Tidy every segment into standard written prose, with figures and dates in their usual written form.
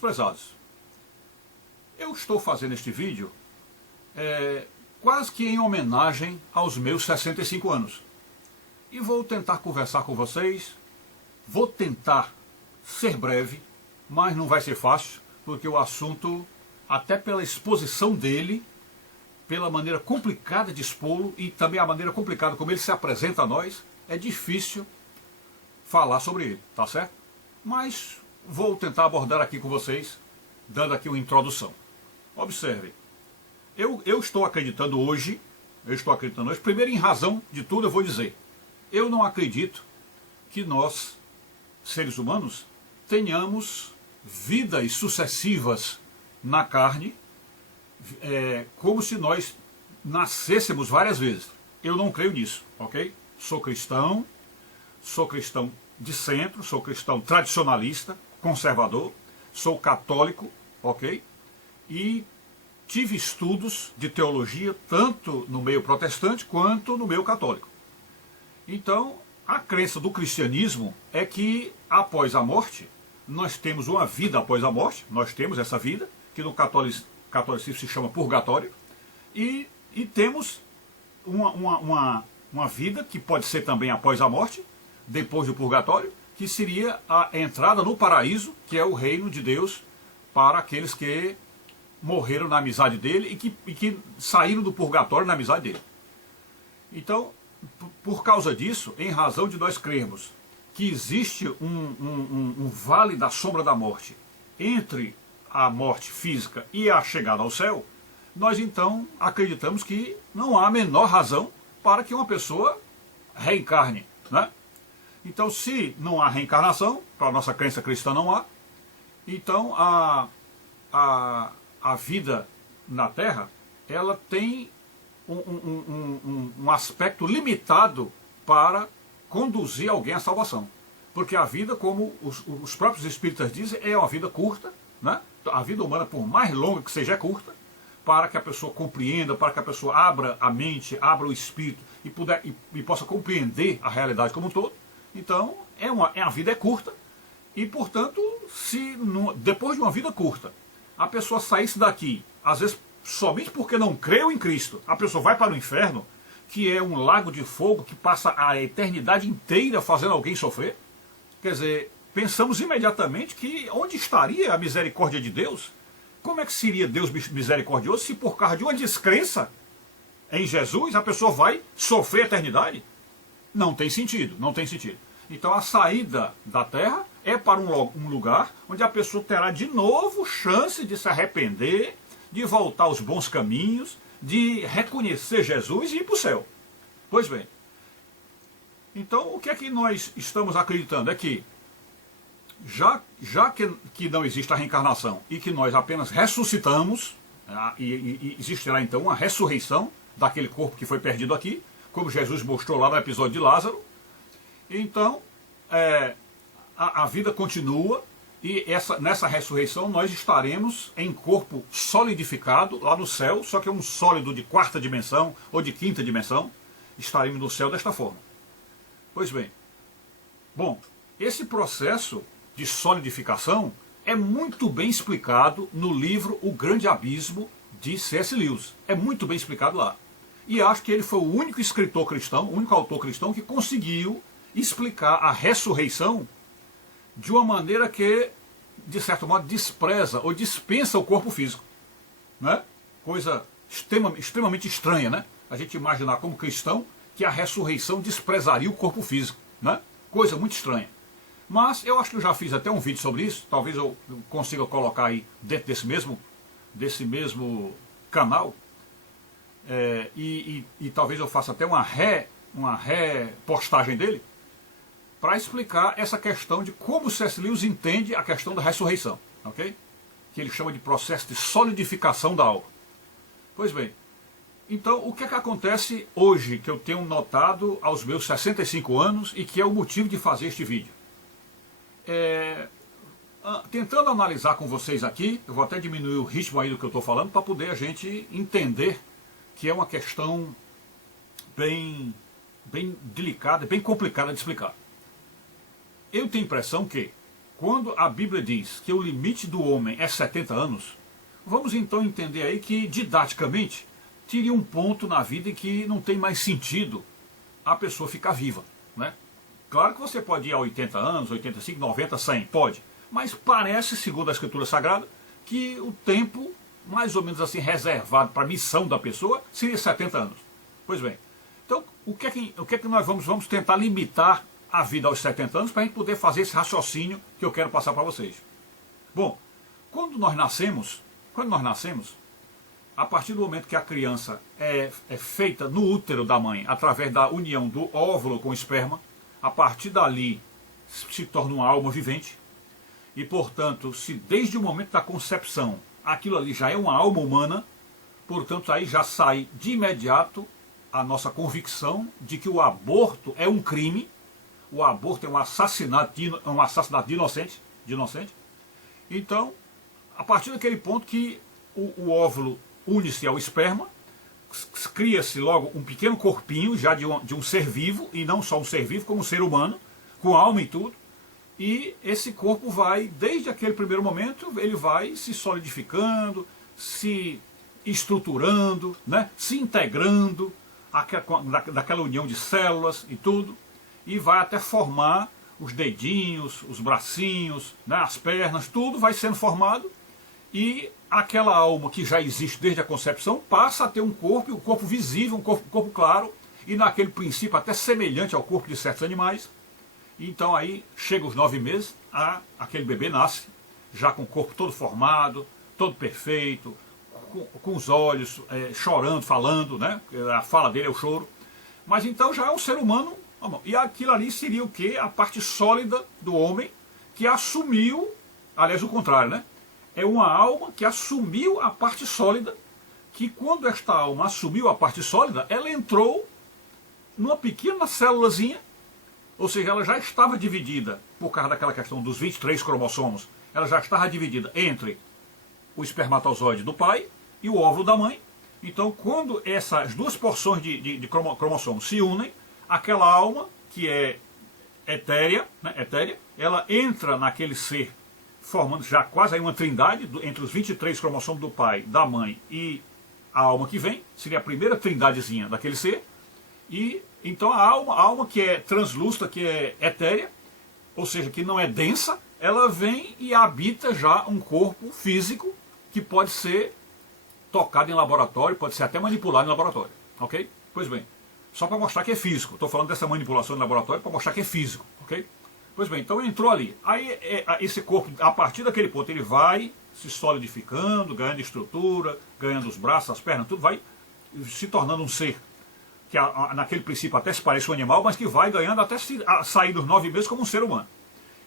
prezados, eu estou fazendo este vídeo quase que em homenagem aos meus 65 anos. E vou tentar conversar com vocês, vou tentar ser breve, mas não vai ser fácil, porque o assunto, até pela exposição dele, pela maneira complicada de expô-lo e também a maneira complicada como ele se apresenta a nós, é difícil falar sobre ele, tá certo? Mas vou tentar abordar aqui com vocês, dando aqui uma introdução. Observe, eu estou acreditando hoje, primeiro em razão de tudo eu vou dizer, eu não acredito que nós, seres humanos, tenhamos vidas sucessivas na carne, como se nós nascêssemos várias vezes. Eu não creio nisso, ok? Sou cristão de centro, sou cristão tradicionalista, conservador, sou católico, ok? E tive estudos de teologia tanto no meio protestante quanto no meio católico. Então, a crença do cristianismo é que após a morte, nós temos uma vida após a morte, nós temos essa vida, que no catolicismo se chama purgatório, e temos uma vida que pode ser também após a morte, depois do purgatório, que seria a entrada no paraíso, que é o reino de Deus para aqueles que morreram na amizade dele e que saíram do purgatório na amizade dele. Então, por causa disso, em razão de nós crermos que existe um vale da sombra da morte entre a morte física e a chegada ao céu, nós então acreditamos que não há a menor razão para que uma pessoa reencarne, né? Então, se não há reencarnação, para a nossa crença cristã não há, então a vida na Terra, ela tem um aspecto limitado para conduzir alguém à salvação. Porque a vida, como os próprios espíritas dizem, é uma vida curta, né? A vida humana, por mais longa que seja, é curta, para que a pessoa compreenda, para que a pessoa abra a mente, abra o espírito e possa compreender a realidade como um todo. Então, a vida é curta e, portanto, depois de uma vida curta, a pessoa saísse daqui, às vezes somente porque não creu em Cristo, a pessoa vai para o inferno, que é um lago de fogo que passa a eternidade inteira fazendo alguém sofrer. Quer dizer, pensamos imediatamente que onde estaria a misericórdia de Deus? Como é que seria Deus misericordioso se por causa de uma descrença em Jesus a pessoa vai sofrer a eternidade? Não tem sentido, não tem sentido. Então a saída da terra é para um lugar onde a pessoa terá de novo chance de se arrepender, de voltar aos bons caminhos, de reconhecer Jesus e ir para o céu. Pois bem, então o que é que nós estamos acreditando? É que, já que não existe a reencarnação e que nós apenas ressuscitamos, e existirá então uma ressurreição daquele corpo que foi perdido aqui, como Jesus mostrou lá no episódio de Lázaro, então a vida continua. E nessa ressurreição nós estaremos em corpo solidificado lá no céu, só que é um sólido de quarta dimensão ou de quinta dimensão. Estaremos no céu desta forma. Pois bem, bom, esse processo de solidificação é muito bem explicado no livro O Grande Abismo de C.S. Lewis. É muito bem explicado lá. E acho que ele foi o único escritor cristão, o único autor cristão que conseguiu explicar a ressurreição de uma maneira que, de certo modo, despreza ou dispensa o corpo físico, né? Coisa extremamente estranha, né? A gente imaginar como cristão que a ressurreição desprezaria o corpo físico, né? Coisa muito estranha. Mas eu acho que eu já fiz até um vídeo sobre isso, talvez eu consiga colocar aí dentro desse mesmo canal, e talvez eu faça até uma repostagem dele, para explicar essa questão de como C.S. Lewis entende a questão da ressurreição, ok? Que ele chama de processo de solidificação da alma. Pois bem, então o que é que acontece hoje, que eu tenho notado aos meus 65 anos e que é o motivo de fazer este vídeo? Tentando analisar com vocês aqui, eu vou até diminuir o ritmo aí do que eu estou falando, para poder a gente entender que é uma questão bem delicada, bem complicada de explicar. Eu tenho a impressão que, quando a Bíblia diz que o limite do homem é 70 anos, vamos então entender aí que, didaticamente, teria um ponto na vida em que não tem mais sentido a pessoa ficar viva, né? Claro que você pode ir a 80 anos, 85, 90, 100, pode. Mas parece, segundo a Escritura Sagrada, que o tempo, mais ou menos assim, reservado para a missão da pessoa, seria 70 anos. Pois bem, então, o que é que nós vamos tentar limitar a vida aos 70 anos para a gente poder fazer esse raciocínio que eu quero passar para vocês? Bom, quando nós nascemos, a partir do momento que a criança é feita no útero da mãe, através da união do óvulo com o esperma, a partir dali se torna uma alma vivente, e portanto, se desde o momento da concepção aquilo ali já é uma alma humana, portanto aí já sai de imediato a nossa convicção de que o aborto é um crime, o aborto é um assassinato de inocente, Então, a partir daquele ponto que o óvulo une-se ao esperma, cria-se logo um pequeno corpinho já de um ser vivo, e não só um ser vivo, como um ser humano, com alma e tudo, e esse corpo vai, desde aquele primeiro momento, ele vai se solidificando, se estruturando, né, se integrando, daquela união de células e tudo, e vai até formar os dedinhos, os bracinhos, né, as pernas, tudo vai sendo formado, e aquela alma que já existe desde a concepção passa a ter um corpo visível, um corpo claro, e naquele princípio até semelhante ao corpo de certos animais. Então aí chega os 9 meses, aquele bebê nasce já com o corpo todo formado, todo perfeito, com os olhos chorando, falando, né? A fala dele é o choro. Mas então já é um ser humano, e aquilo ali seria o quê? A parte sólida do homem que assumiu, aliás o contrário, né? É uma alma que assumiu a parte sólida, que quando esta alma assumiu a parte sólida, ela entrou numa pequena célulazinha, ou seja, ela já estava dividida, por causa daquela questão dos 23 cromossomos, ela já estava dividida entre o espermatozoide do pai e o óvulo da mãe. Então, quando essas duas porções de cromossomos se unem, aquela alma, que é etérea, ela entra naquele ser, formando já quase aí uma trindade, entre os 23 cromossomos do pai, da mãe e a alma que vem, seria a primeira trindadezinha daquele ser, e então a alma que é translúcida, que é etérea, ou seja, que não é densa, ela vem e habita já um corpo físico que pode ser tocado em laboratório, pode ser até manipulado em laboratório, ok? Pois bem, só para mostrar que é físico, estou falando dessa manipulação em laboratório para mostrar que é físico, ok? Pois bem, então entrou ali. Aí esse corpo, a partir daquele ponto, ele vai se solidificando, ganhando estrutura, ganhando os braços, as pernas, tudo vai se tornando um ser que naquele princípio até se parece um animal, mas que vai ganhando até sair dos 9 meses como um ser humano.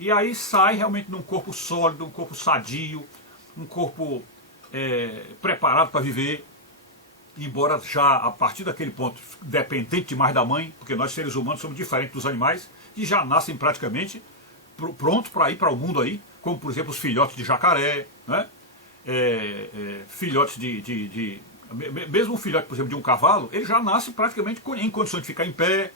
E aí sai realmente num corpo sólido, um corpo sadio, um corpo preparado para viver, embora já a partir daquele ponto dependente demais da mãe, porque nós seres humanos somos diferentes dos animais, que já nascem praticamente prontos para ir para o mundo aí, como por exemplo os filhotes de jacaré, né? Filhotes mesmo um filhote, por exemplo, de um cavalo, ele já nasce praticamente em condições de ficar em pé,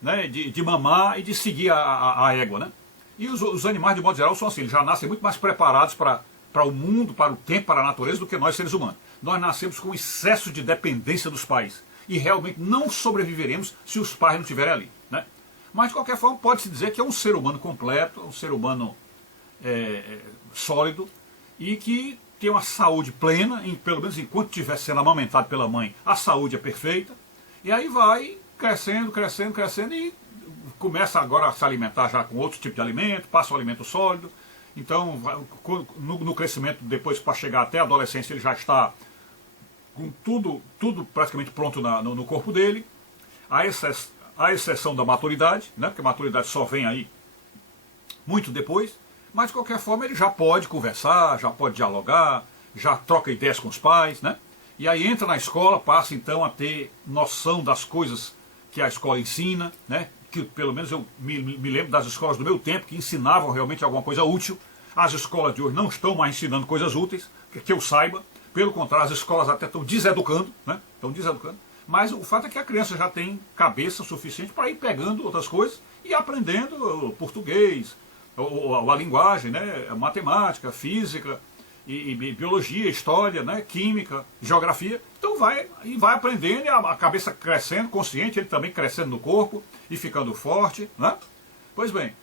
né? de mamar e de seguir a égua, né? E os animais, de modo geral, são assim, eles já nascem muito mais preparados para o mundo, para o tempo, para a natureza, do que nós seres humanos. Nós nascemos com excesso de dependência dos pais, e realmente não sobreviveremos se os pais não estiverem ali, né? Mas, de qualquer forma, pode-se dizer que é um ser humano completo, um ser humano sólido, e que tem uma saúde plena, pelo menos enquanto estiver sendo amamentado pela mãe, a saúde é perfeita, e aí vai crescendo, e começa agora a se alimentar já com outro tipo de alimento, passa o alimento sólido. Então, no crescimento, depois para chegar até a adolescência, ele já está com tudo praticamente pronto no corpo dele, a exceção da maturidade, né? Porque a maturidade só vem aí muito depois, mas de qualquer forma ele já pode conversar, já pode dialogar, já troca ideias com os pais, né? E aí entra na escola, passa então a ter noção das coisas que a escola ensina, né? Que pelo menos eu me lembro das escolas do meu tempo, que ensinavam realmente alguma coisa útil. As escolas de hoje não estão mais ensinando coisas úteis, que eu saiba. Pelo contrário, as escolas até estão deseducando, né? Estão deseducando. Mas o fato é que a criança já tem cabeça suficiente para ir pegando outras coisas e aprendendo português, ou a linguagem, né? Matemática, física, e biologia, história, né? Química, geografia. Então vai aprendendo, e a cabeça crescendo, consciente, ele também crescendo no corpo e ficando forte, né? Pois bem,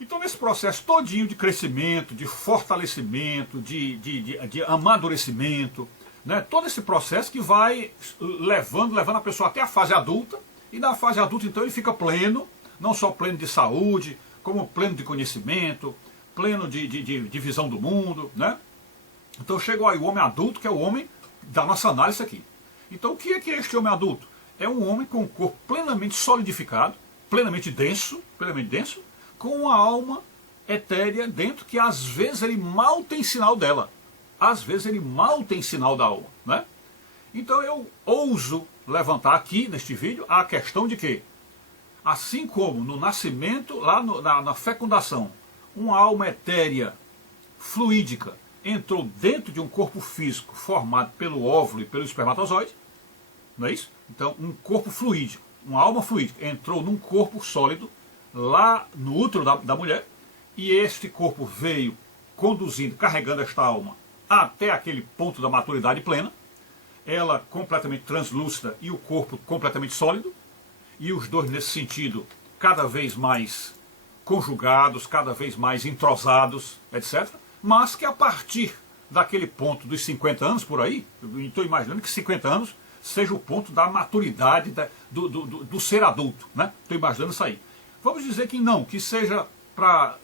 então nesse processo todinho de crescimento, de fortalecimento, de amadurecimento, né? Todo esse processo que vai levando a pessoa até a fase adulta, e na fase adulta então ele fica pleno, não só pleno de saúde, como pleno de conhecimento, pleno de visão do mundo, né? Então chegou aí o homem adulto, que é o homem da nossa análise aqui. Então o que é este homem adulto? É um homem com o corpo plenamente solidificado, plenamente denso, com uma alma etérea dentro, que às vezes ele mal tem sinal dela. Às vezes ele mal tem sinal da alma, né? Então eu ouso levantar aqui neste vídeo a questão de que, assim como no nascimento, lá na fecundação, uma alma etérea, fluídica, entrou dentro de um corpo físico formado pelo óvulo e pelo espermatozoide, não é isso? Então um corpo fluídico, uma alma fluídica, entrou num corpo sólido, lá no útero da mulher, e este corpo veio conduzindo, carregando esta alma até aquele ponto da maturidade plena, ela completamente translúcida e o corpo completamente sólido, e os dois nesse sentido cada vez mais conjugados, cada vez mais entrosados, etc. Mas que a partir daquele ponto dos 50 anos por aí, eu estou imaginando que 50 anos seja o ponto da maturidade do ser adulto, né? Estou imaginando isso aí. Vamos dizer que não, que seja para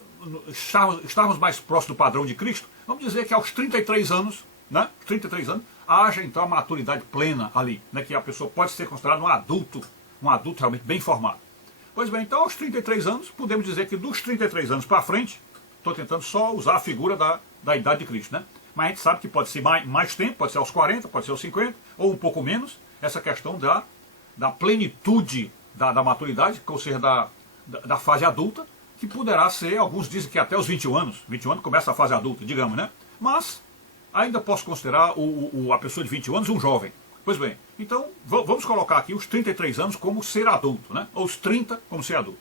estarmos mais próximos do padrão de Cristo, vamos dizer que aos 33 anos, né? 33 anos, haja então a maturidade plena ali, né? Que a pessoa pode ser considerada um adulto realmente bem formado. Pois bem, então aos 33 anos, podemos dizer que dos 33 anos para frente, estou tentando só usar a figura da idade de Cristo, né? Mas a gente sabe que pode ser mais tempo, pode ser aos 40, pode ser aos 50, ou um pouco menos, essa questão da plenitude da maturidade, ou seja, da fase adulta, que poderá ser, alguns dizem que até os 21 anos. 21 anos começa a fase adulta, digamos, né? Mas ainda posso considerar a pessoa de 21 anos um jovem. Pois bem, então vamos colocar aqui os 33 anos como ser adulto, né? Ou os 30 como ser adulto.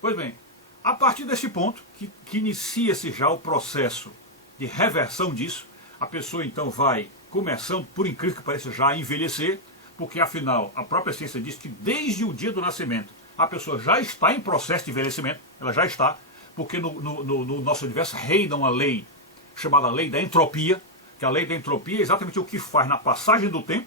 Pois bem, a partir desse ponto, que inicia-se já o processo de reversão disso, a pessoa então vai começando, por incrível que pareça, já a envelhecer, porque afinal a própria ciência diz que desde o dia do nascimento a pessoa já está em processo de envelhecimento, ela já está, porque no nosso universo reina uma lei chamada lei da entropia, que a lei da entropia é exatamente o que faz na passagem do tempo,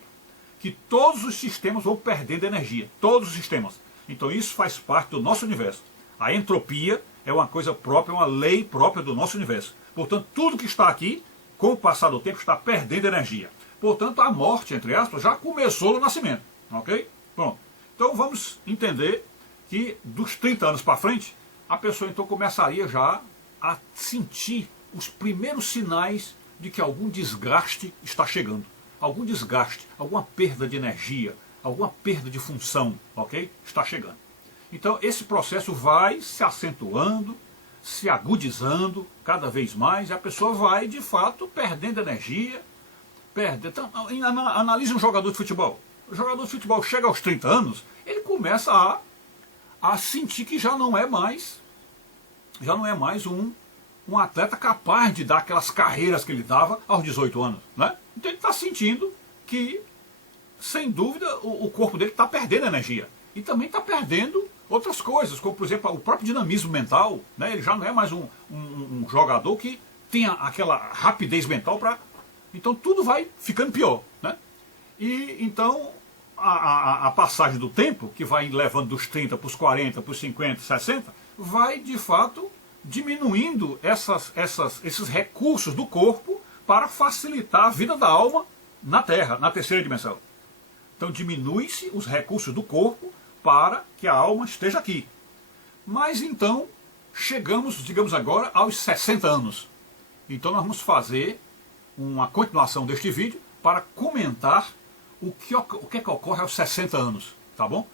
que todos os sistemas vão perdendo energia, todos os sistemas. Então isso faz parte do nosso universo. A entropia é uma coisa própria, uma lei própria do nosso universo. Portanto, tudo que está aqui, com o passar do tempo, está perdendo energia. Portanto, a morte, entre aspas, já começou no nascimento. Ok? Pronto. Então vamos entender que dos 30 anos para frente, a pessoa então começaria já a sentir os primeiros sinais de que algum desgaste está chegando. Algum desgaste, alguma perda de energia, alguma perda de função, ok? Está chegando. Então esse processo vai se acentuando, se agudizando cada vez mais, e a pessoa vai, de fato, perdendo energia, Então, analise um jogador de futebol. O jogador de futebol chega aos 30 anos, ele começa a sentir que já não é mais um atleta capaz de dar aquelas carreiras que ele dava aos 18 anos, né? Então ele está sentindo que, sem dúvida, o corpo dele está perdendo energia. E também está perdendo outras coisas, como por exemplo o próprio dinamismo mental, né? Ele já não é mais um jogador que tenha aquela rapidez mental para... Então tudo vai ficando pior, né? E então a passagem do tempo, que vai levando dos 30 para os 40, para os 50, 60, vai de fato diminuindo esses recursos do corpo para facilitar a vida da alma na Terra, na terceira dimensão. Então diminui-se os recursos do corpo para que a alma esteja aqui. Mas então chegamos, digamos agora, aos 60 anos. Então nós vamos fazer uma continuação deste vídeo para comentar o que é que ocorre aos 60 anos, tá bom?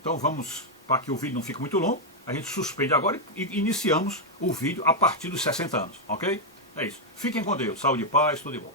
Então vamos, para que o vídeo não fique muito longo, a gente suspende agora e iniciamos o vídeo a partir dos 60 anos, ok? É isso. Fiquem com Deus, saúde e paz, tudo de bom.